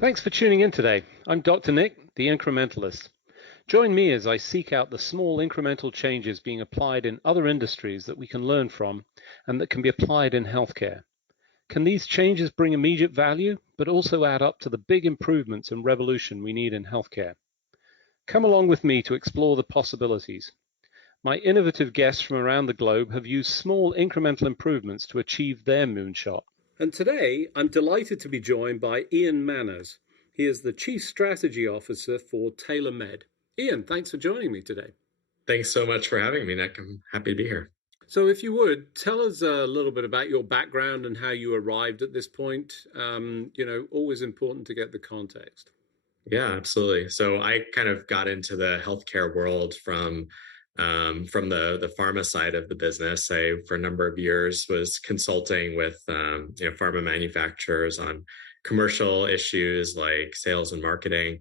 Thanks for tuning in today. I'm Dr. Nick, the Incrementalist. Join me as I seek out the small incremental changes being applied in other industries that we can learn from and that can be applied in healthcare. Can these changes bring immediate value, but also add up to the big improvements and revolution we need in healthcare? Come along with me to explore the possibilities. My innovative guests from around the globe have used small incremental improvements to achieve their moonshot. And today, I'm delighted to be joined by Ian Manners. He is the Chief Strategy Officer for Tailor. Ian, thanks for joining me today. Thanks so much for having me, Nick. I'm happy to be here. So if you would, tell us a little bit about your background and how you arrived at this point. Always important to get the context. Yeah, absolutely. So I kind of got into the healthcare world from the pharma side of the business. I, for a number of years, was consulting with pharma manufacturers on commercial issues like sales and marketing.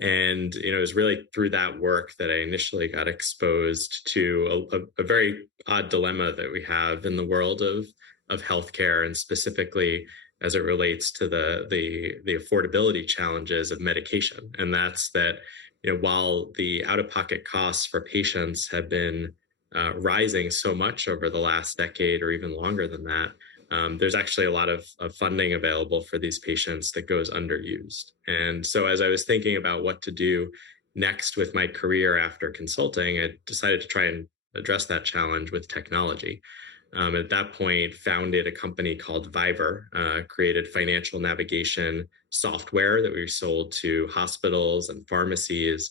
And it was really through that work that I initially got exposed to a very odd dilemma that we have in the world of healthcare, and specifically as it relates to the affordability challenges of medication. And that's that while the out-of-pocket costs for patients have been rising so much over the last decade or even longer than that, there's actually a lot of funding available for these patients that goes underused. And so as I was thinking about what to do next with my career after consulting, I decided to try and address that challenge with technology. At that point, founded a company called Viver, created financial navigation software that we sold to hospitals and pharmacies.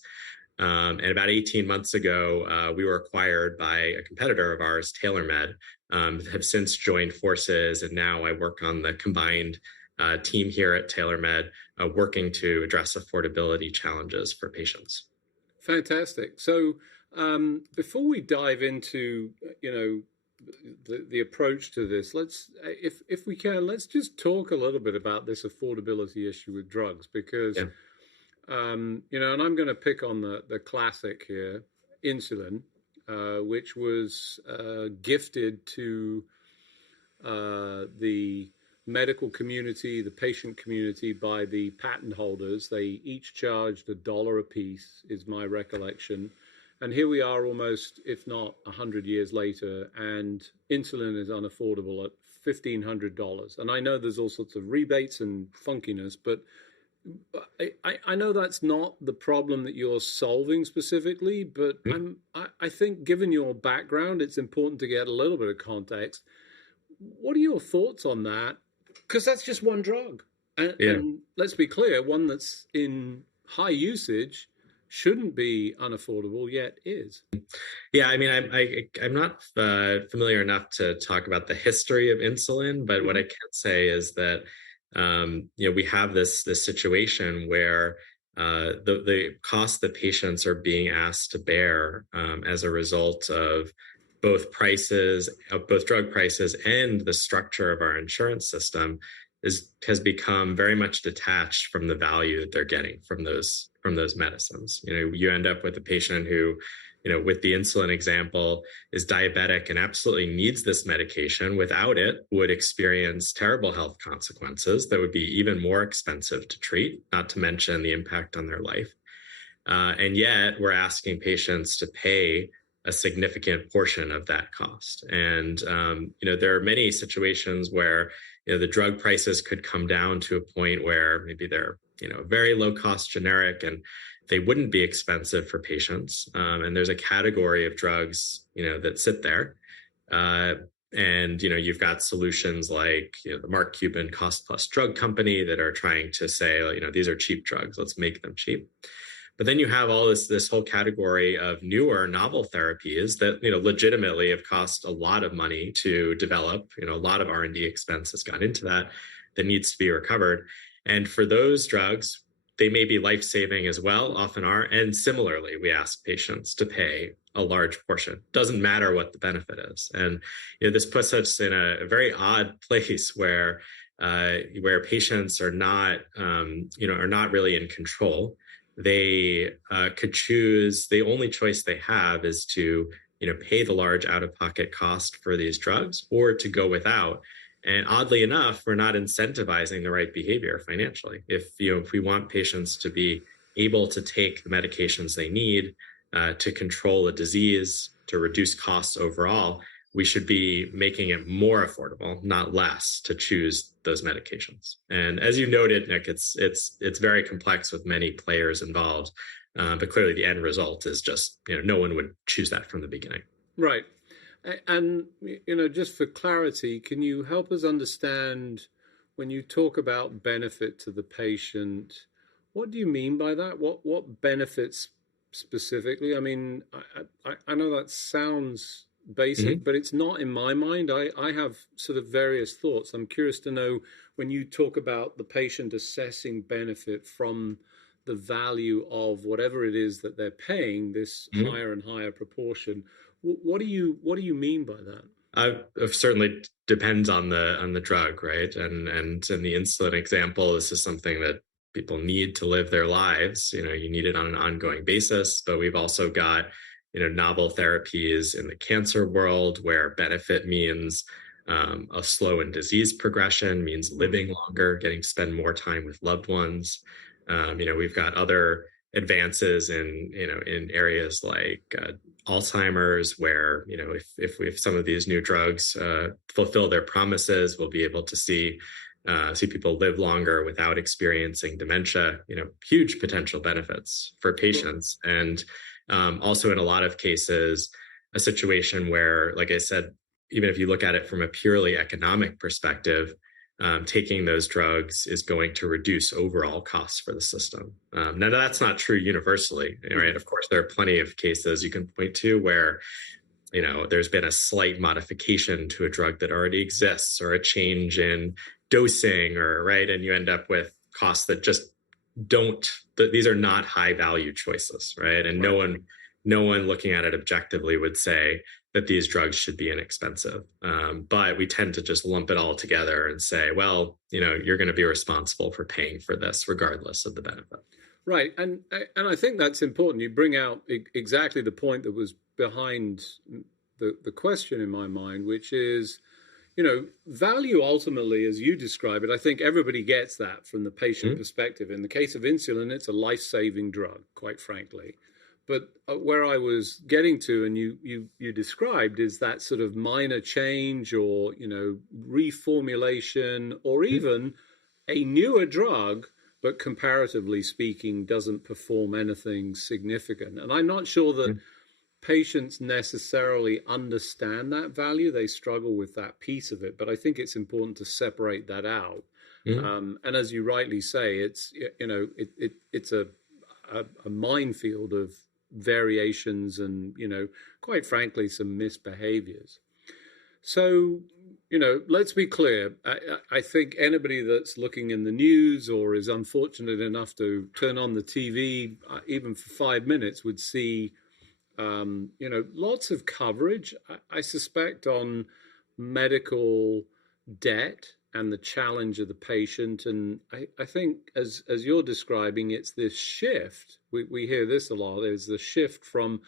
And about 18 months ago, we were acquired by a competitor of ours, Tailor, have since joined forces. And now I work on the combined team here at Tailor, working to address affordability challenges for patients. Fantastic. So before we dive into, the approach to this, if we can, let's just talk a little bit about this affordability issue with drugs, because and I'm going to pick on the classic here, insulin, which was gifted to the medical community, the patient community, by the patent holders. They each charged $1 a piece, is my recollection. And here we are almost, if not 100 years later, and insulin is unaffordable at $1,500. And I know there's all sorts of rebates and funkiness, but I know that's not the problem that you're solving specifically, but I think given your background, it's important to get a little bit of context. What are your thoughts on that? Because that's just one drug. And let's be clear, one that's in high usage shouldn't be unaffordable, yet is. Yeah, I mean, I'm not familiar enough to talk about the history of insulin, but what I can say is that we have this situations where the cost that patients are being asked to bear as a result of both drug prices and the structure of our insurance system has become very much detached from the value that they're getting from those medicines. You end up with a patient who, with the insulin example, is diabetic and absolutely needs this medication. Without it, would experience terrible health consequences that would be even more expensive to treat, not to mention the impact on their life. And yet we're asking patients to pay a significant portion of that cost. And, there are many situations where, the drug prices could come down to a point where maybe they're, very low cost generic and they wouldn't be expensive for patients. And there's a category of drugs, that sit there. And, you've got solutions like, the Mark Cuban Cost Plus Drug Company that are trying to say, these are cheap drugs, let's make them cheap. But then you have all this whole category of newer novel therapies that, legitimately have cost a lot of money to develop. A lot of R&D expense has gone into that needs to be recovered. And for those drugs, they may be life-saving as well, often are. And similarly, we ask patients to pay a large portion. Doesn't matter what the benefit is. And this puts us in a very odd place where patients are not really in control. They could choose. The only choice they have is to pay the large out-of-pocket cost for these drugs, or to go without And oddly enough, we're not incentivizing the right behavior financially. If we want patients to be able to take the medications they need to control a disease, to reduce costs overall, we should be making it more affordable, not less, to choose those medications. And as you noted, Nick, it's very complex with many players involved. But clearly, the end result is just no one would choose that from the beginning. Right. And, just for clarity, can you help us understand when you talk about benefit to the patient, what do you mean by that? What benefits specifically? I mean, I know that sounds basic, Mhm. but it's not in my mind. I have sort of various thoughts. I'm curious to know when you talk about the patient assessing benefit from the value of whatever it is that they're paying, this Mhm. higher and higher proportion. What do you mean by that? It certainly depends on the drug, right? And in the insulin example, this is something that people need to live their lives. You need it on an ongoing basis. But we've also got novel therapies in the cancer world where benefit means a slow in disease progression, means Mm, living longer, getting to spend more time with loved ones. We've got other advances in areas like Alzheimer's, where if some of these new drugs fulfill their promises, we'll be able to see people live longer without experiencing dementia. Huge potential benefits for r- patients, and also in a lot of cases, a situation where, like I said, even if you look at it from a purely economic perspective, taking those drugs is going to reduce overall costs for the system. Now, that's not true universally, right? mhm. Of course, there are plenty of cases you can point to where there's been a slight modification to a drug that already exists, or a change in dosing, or right, and you end up with costs that just don't. These are not high value choices, right? And no Right. one, no one looking at it objectively would say that these drugs should be inexpensive. But we tend to just lump it all together and say, well, you're going to be responsible for paying for this regardless of the benefit. Right, and I think that's important. You bring out exactly the point that was behind the question in my mind, which is, value ultimately, as you describe it. I think everybody gets that from the patient Mm-hmm. perspective. In the case of insulin, it's a life-saving drug, quite frankly. But where I was getting to, and you described, is that sort of minor change, or reformulation, or even a newer drug, but comparatively speaking, doesn't perform anything significant. And I'm not sure that patients necessarily understand that value. They struggle with that piece of it, but I think it's important to separate that out. Mm-hmm. And as you rightly say, it's a minefield of variations and quite frankly some misbehaviors. So, let's be clear. I think anybody that's looking in the news or is unfortunate enough to turn on the TV, even for 5 minutes, would see, lots of coverage, I suspect, on medical debt and the challenge of the patient. And I think, as you're describing, it's this shift. We hear this a lot, is the shift from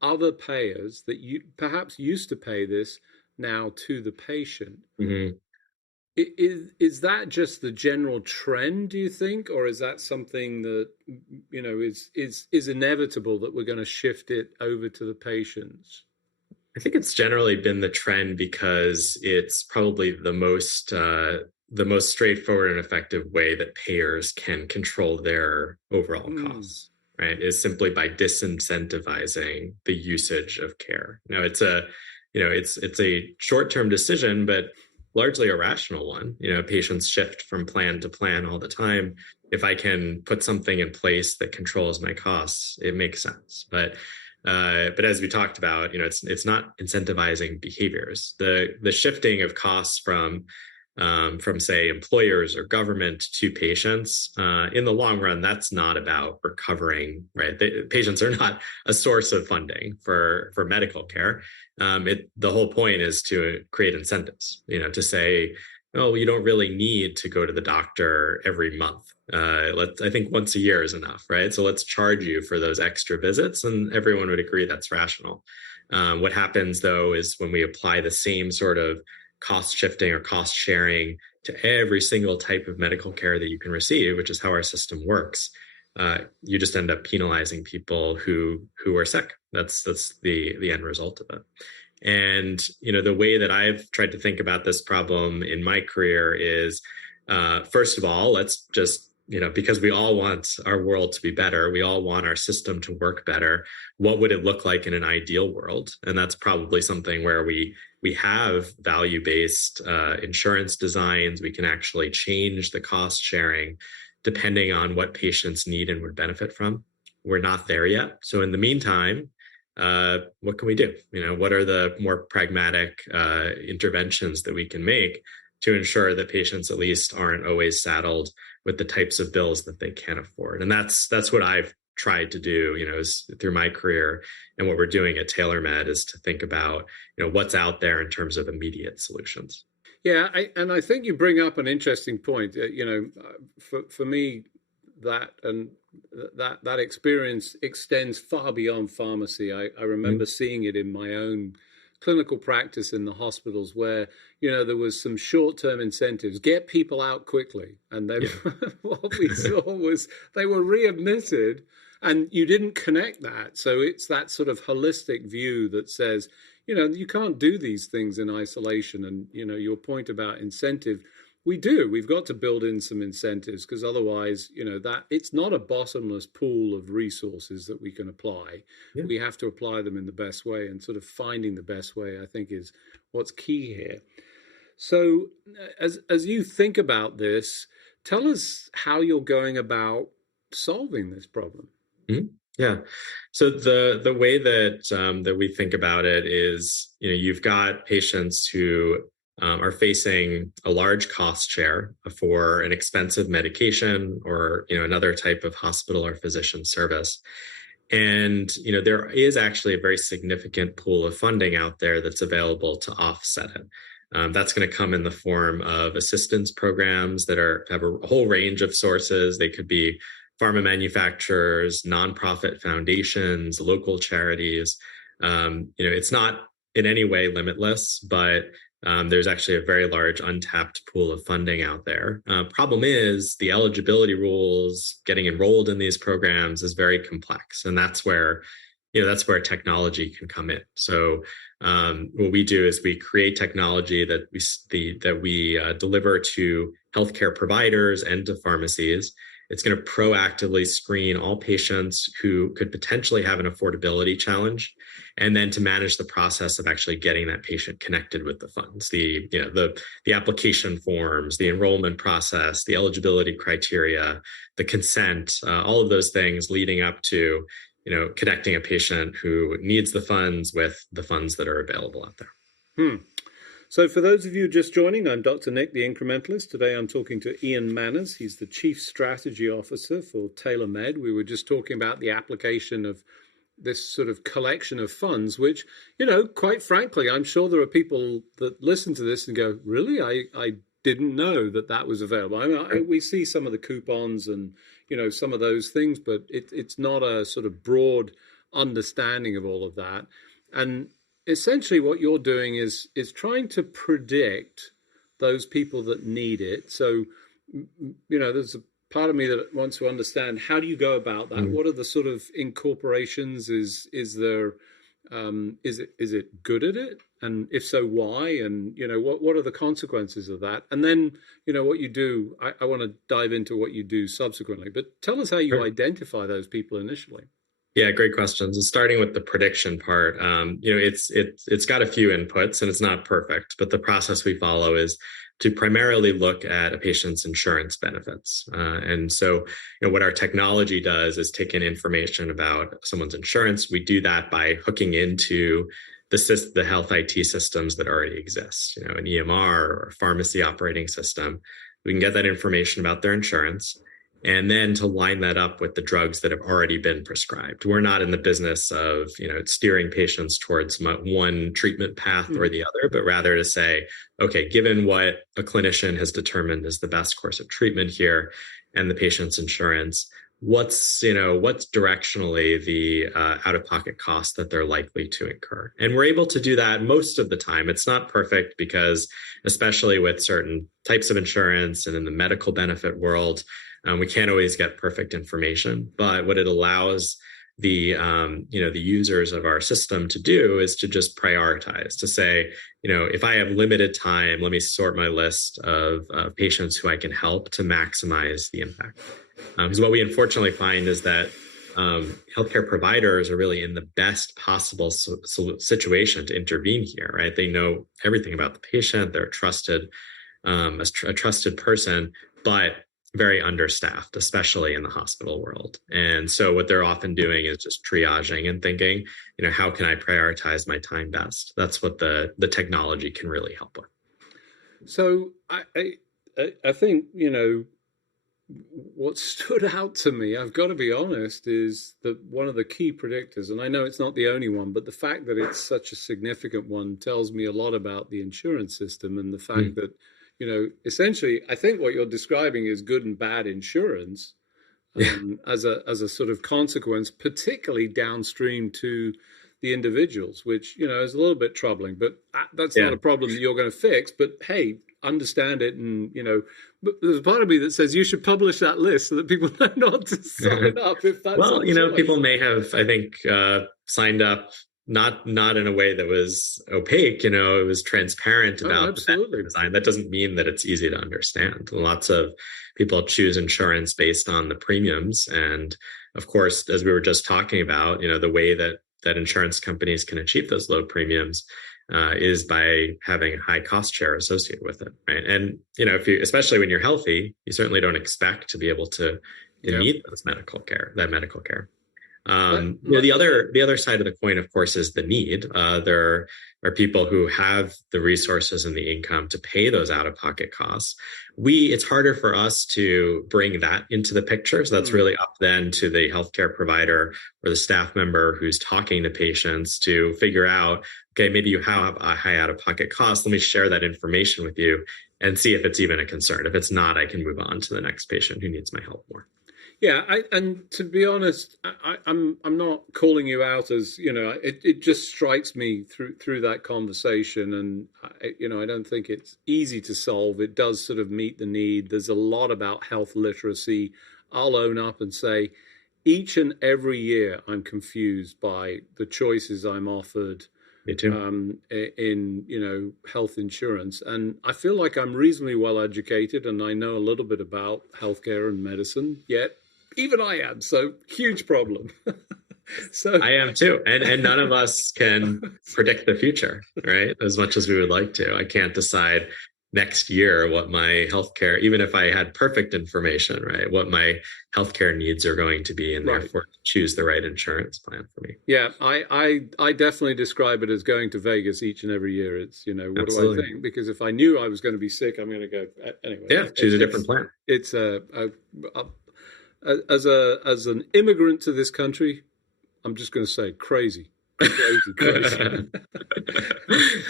other payers that you perhaps used to pay this now to the patient. Mm-hmm. Is that just the general trend, do you think, or is that something that is inevitable, that we're going to shift it over to the patients? I think it's generally been the trend because it's probably the most straightforward and effective way that payers can control their overall Mm, costs, right? Is simply by disincentivizing the usage of care. Now, it's a short-term decision, but largely a rational one. Patients shift from plan to plan all the time. If I can put something in place that controls my costs, it makes sense. But as we talked about, it's not incentivizing behaviors. The shifting of costs from say employers or government to patients, in the long run, that's not about recovering. Right, patients are not a source of funding for medical care. The whole point is to create incentives. To say, oh, you don't really need to go to the doctor every month. I think once a year is enough, right? So let's charge you for those extra visits, and everyone would agree that's rational. What happens though is when we apply the same sort of cost shifting or cost sharing to every single type of medical care that you can receive, which is how our system works, you just end up penalizing people who are sick. That's the end result of it. And the way that I've tried to think about this problem in my career is, first of all, let's just because we all want our world to be better, we all want our system to work better. What would it look like in an ideal world? And that's probably something where we have value-based insurance designs. We can actually change the cost sharing depending on what patients need and would benefit from. We're not there yet. So in the meantime, what can we do? What are the more pragmatic interventions that we can make to ensure that patients at least aren't always saddled with the types of bills that they can't afford? And that's what I've tried to do, is through my career, and what we're doing at Tailor Med is to think about, what's out there in terms of immediate solutions. Yeah, I think you bring up an interesting point. For me, that experience extends far beyond pharmacy. I remember seeing it in my own clinical practice in the hospitals where there was some short-term incentives, get people out quickly, and then what we saw was they were readmitted, and you didn't connect that. So it's that sort of holistic view that says, you can't do these things in isolation. And your point about incentive, we've got to build in some incentives, because otherwise that it's not a bottomless pool of resources that we can apply. We have to apply them in the best way, and sort of finding the best way, I think, is what's key here. So as you think about this, tell us how you're going about solving this problem. Mm-hmm. Yeah. So the way that we think about it is, you've got patients who are facing a large cost share for an expensive medication or another type of hospital or physician service. And there is actually a very significant pool of funding out there that's available to offset it. That's going to come in the form of assistance programs that have a whole range of sources. They could be pharma manufacturers, nonprofit foundations, local charities. It's not in any way limitless, but there's actually a very large untapped pool of funding out there. Problem is the eligibility rules, getting enrolled in these programs is very complex, and that's where technology can come in. So what we do is we create technology that we deliver to healthcare providers and to pharmacies. It's going to proactively screen all patients who could potentially have an affordability challenge, and then to manage the process of actually getting that patient connected with the funds, the application forms, the enrollment process, the eligibility criteria, the consent, all of those things leading up to connecting a patient who needs the funds with the funds that are available out there. So for those of you just joining, I'm Dr. Nick, the Incrementalist. Today I'm talking to Ian Manners. He's the Chief Strategy Officer for Tailor Med. We were just talking about the application of this sort of collection of funds, which, quite frankly, I'm sure there are people that listen to this and go, really? I didn't know that was available. I mean, we see some of the coupons and, some of those things, but it's not a sort of broad understanding of all of that. And essentially what you're doing is trying to predict those people that need it. So, there's a part of me that wants to understand, how do you go about that? What are the sort of incorporations? Is there, is it good at it? And if so, why? And, what are the consequences of that? And then, what you do, I want to dive into what you do subsequently, but tell us how you identify those people initially. Yeah, great questions. And starting with the prediction part, it's got a few inputs and it's not perfect, but the process we follow is to primarily look at a patient's insurance benefits. And so, what our technology does is take in information about someone's insurance. We do that by hooking into the health IT systems that already exist, an EMR or a pharmacy operating system. We can get that information about their insurance, and then to line that up with the drugs that have already been prescribed. We're not in the business of, steering patients towards one treatment path or the other, but rather to say, okay, given what a clinician has determined is the best course of treatment here and the patient's insurance, what's directionally the out-of-pocket cost that they're likely to incur. And we're able to do that most of the time. It's not perfect because, especially with certain types of insurance and in the medical benefit world, we can't always get perfect information. But what it allows the users of our system to do is to just prioritize, to say, if I have limited time, let me sort my list of patients who I can help to maximize the impact. Because what we unfortunately find is that healthcare providers are really in the best possible situation to intervene here, right? They know everything about the patient. They're a trusted person, but very understaffed, especially in the hospital world. And so what they're often doing is just triaging and thinking, how can I prioritize my time best? That's what the technology can really help with. So I think, what stood out to me, I've got to be honest, is that one of the key predictors, and I know it's not the only one, but the fact that it's such a significant one tells me a lot about the insurance system, and the fact that, essentially, I think what you're describing is good and bad insurance as a sort of consequence, particularly downstream to the individuals, which, is a little bit troubling, but that's not a problem that you're going to fix. But hey, understand it. And, but there's a part of me that says you should publish that list so that people know not to sign up if that's people may have, I think, signed up not in a way that was opaque, it was transparent about the design. That doesn't mean that it's easy to understand. Lots of people choose insurance based on the premiums. And of course, as we were just talking about, the way that insurance companies can achieve those low premiums is by having a high cost share associated with it, right? And, if you, especially when you're healthy, you certainly don't expect to be able to need that medical care. The other side of the coin, of course, is the need. There are people who have the resources and the income to pay those out-of-pocket costs. It's harder for us to bring that into the picture. So that's really up then to the healthcare provider or the staff member who's talking to patients to figure out, okay, maybe you have a high out-of-pocket cost. Let me share that information with you and see if it's even a concern. If it's not, I can move on to the next patient who needs my help more. Yeah, and to be honest, I'm not calling you out as, it just strikes me through that conversation, and I don't think it's easy to solve. It does sort of meet the need. There's a lot about health literacy. I'll own up and say, each and every year I'm confused by the choices I'm offered. Me too. In health insurance, and I feel like I'm reasonably well educated and I know a little bit about healthcare and medicine, yet even I am. So huge problem. So I am too. And none of us can predict the future, right? As much as we would like to. I can't decide next year what my healthcare, even if I had perfect information, right, what my healthcare needs are going to be, and therefore choose the right insurance plan for me. Yeah, I definitely describe it as going to Vegas each and every year. It's, what Absolutely. do I think? Because if I knew I was going to be sick, I'm going to go anyway. Yeah, choose a different plan. It's as an immigrant to this country, I'm just going to say crazy. Crazy.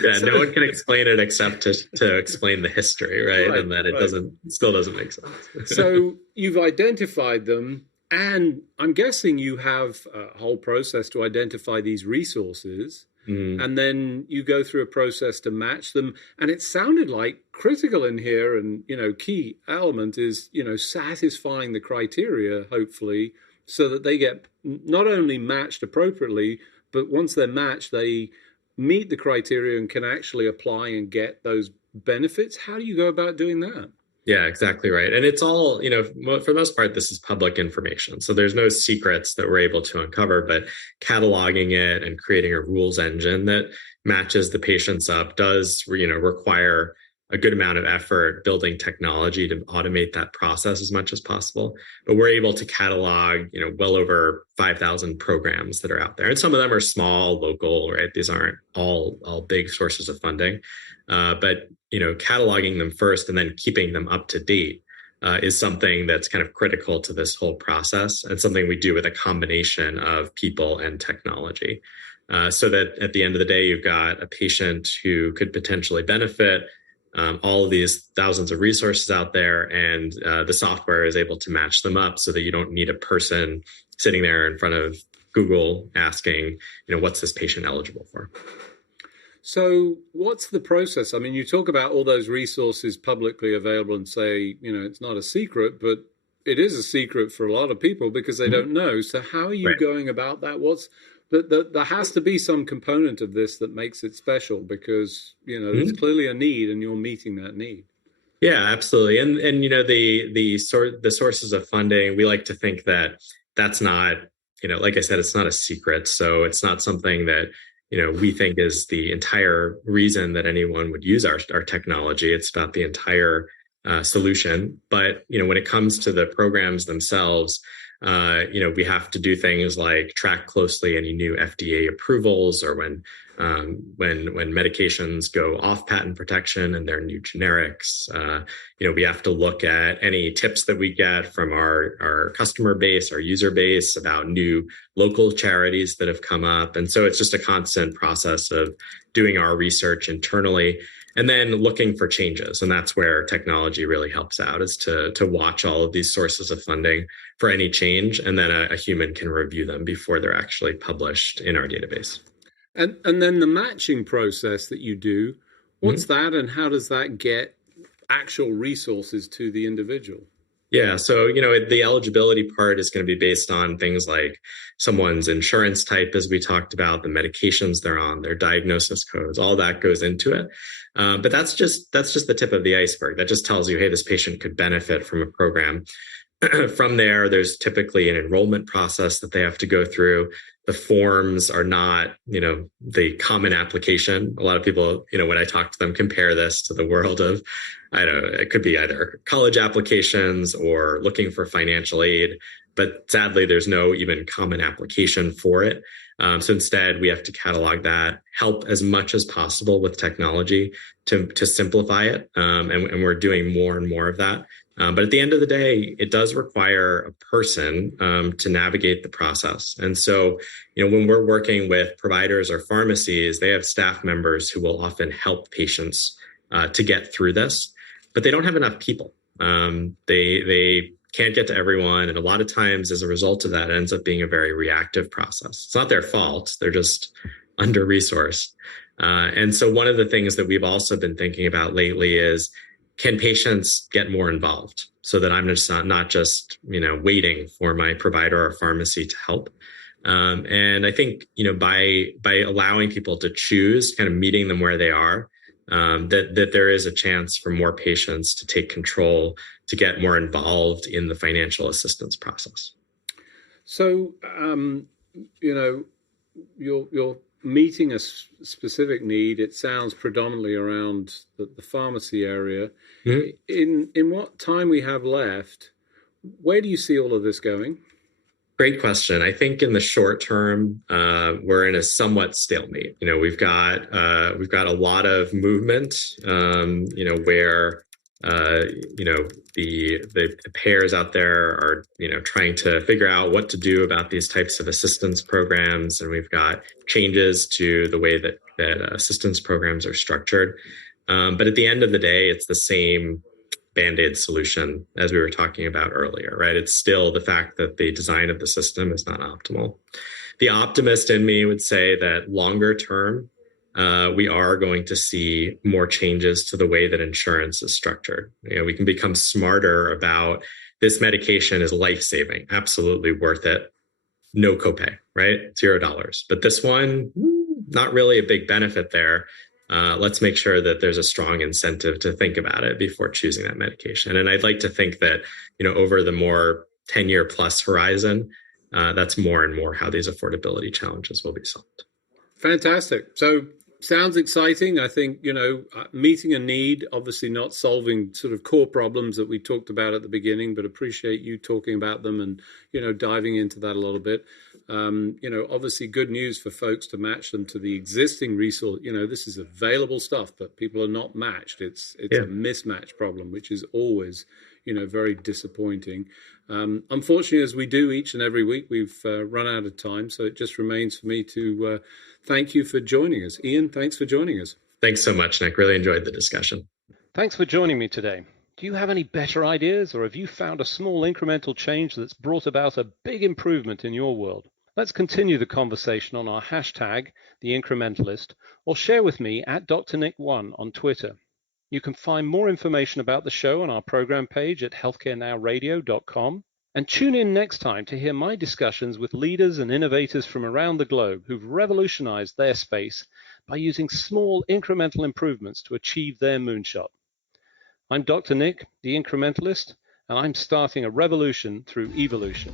Yeah, no one can explain it except to explain the history, right? And that it still doesn't make sense. So you've identified them, and I'm guessing you have a whole process to identify these resources. And then you go through a process to match them. And it sounded like critical in here, and, key element is, satisfying the criteria, hopefully, so that they get not only matched appropriately, but once they're matched, they meet the criteria and can actually apply and get those benefits. How do you go about doing that? Yeah, exactly right. And it's all, for the most part, this is public information. So there's no secrets that we're able to uncover, but cataloging it and creating a rules engine that matches the patients up does, require a good amount of effort building technology to automate that process as much as possible. But we're able to catalog, well over 5,000 programs that are out there. And some of them are small, local, right? These aren't all big sources of funding. But cataloging them first and then keeping them up to date is something that's kind of critical to this whole process, and something we do with a combination of people and technology. So that at the end of the day, you've got a patient who could potentially benefit all of these thousands of resources out there, and the software is able to match them up so that you don't need a person sitting there in front of Google asking, what's this patient eligible for? So, what's the process? I mean, you talk about all those resources publicly available and say, it's not a secret, but it is a secret for a lot of people because they don't know. So, how are you Right. going about that? There has to be some component of this that makes it special because, there's Mhm. clearly a need and you're meeting that need. Yeah, absolutely. And the sources of funding, we like to think that that's not, like I said, it's not a secret. So it's not something that, we think is the entire reason that anyone would use our technology. It's about the entire solution. But, when it comes to the programs themselves, we have to do things like track closely any new FDA approvals, or when medications go off patent protection and they're new generics. We have to look at any tips that we get from our customer base, our user base, about new local charities that have come up. And so it's just a constant process of doing our research internally and then looking for changes. And that's where technology really helps out, is to watch all of these sources of funding for any change, and then a human can review them before they're actually published in our database. And then the matching process that you do, what's Mhm. that and how does that get actual resources to the individual? Yeah, so the eligibility part is going to be based on things like someone's insurance type, as we talked about, the medications they're on, their diagnosis codes, all that goes into it. But that's just the tip of the iceberg. That just tells you, hey, this patient could benefit from a program. From there, there's typically an enrollment process that they have to go through. The forms are not, the common application. A lot of people, when I talk to them, compare this to the world of, I don't know, it could be either college applications or looking for financial aid. But sadly, there's no even common application for it. So instead, we have to catalog that, help as much as possible with technology to simplify it. And we're doing more and more of that. But at the end of the day, it does require a person to navigate the process. And so, when we're working with providers or pharmacies, they have staff members who will often help patients to get through this, but they don't have enough people. They can't get to everyone, and a lot of times, as a result of that, it ends up being a very reactive process. It's not their fault; they're just under resourced. And so, one of the things that we've also been thinking about lately is, can patients get more involved so that I'm just not just waiting for my provider or pharmacy to help. And I think by allowing people to choose, kind of meeting them where they are, that there is a chance for more patients to take control, to get more involved in the financial assistance process. So, you're meeting a specific need. It sounds predominantly around the pharmacy area. Mhm. In what time we have left, where do you see all of this going? Great question. I think in the short term, we're in a somewhat stalemate. We've got a lot of movement. Where the payers out there are trying to figure out what to do about these types of assistance programs, and we've got changes to the way that assistance programs are structured. But at the end of the day, it's the same band-aid solution as we were talking about earlier, right? It's still the fact that the design of the system is not optimal. The optimist in me would say that longer term, we are going to see more changes to the way that insurance is structured. We can become smarter about, this medication is life-saving, absolutely worth it, no copay, right? $0. But this one, not really a big benefit there. Let's make sure that there's a strong incentive to think about it before choosing that medication. And I'd like to think that, over the more 10-year plus horizon, that's more and more how these affordability challenges will be solved. Fantastic. So sounds exciting. I think, meeting a need, obviously not solving sort of core problems that we talked about at the beginning, but appreciate you talking about them and, diving into that a little bit. Obviously good news for folks to match them to the existing resource. This is available stuff, but people are not matched. It's Yeah. a mismatch problem, which is always, very disappointing. Unfortunately, as we do each and every week, we've run out of time. So it just remains for me to thank you for joining us. Ian, thanks for joining us. Thanks so much, Nick. Really enjoyed the discussion. Thanks for joining me today. Do you have any better ideas, or have you found a small incremental change that's brought about a big improvement in your world? Let's continue the conversation on our hashtag, the Incrementalist, or share with me at Dr. Nick1 on Twitter. You can find more information about the show on our program page at healthcarenowradio.com. And tune in next time to hear my discussions with leaders and innovators from around the globe who've revolutionized their space by using small incremental improvements to achieve their moonshot. I'm Dr. Nick, the Incrementalist, and I'm starting a revolution through evolution.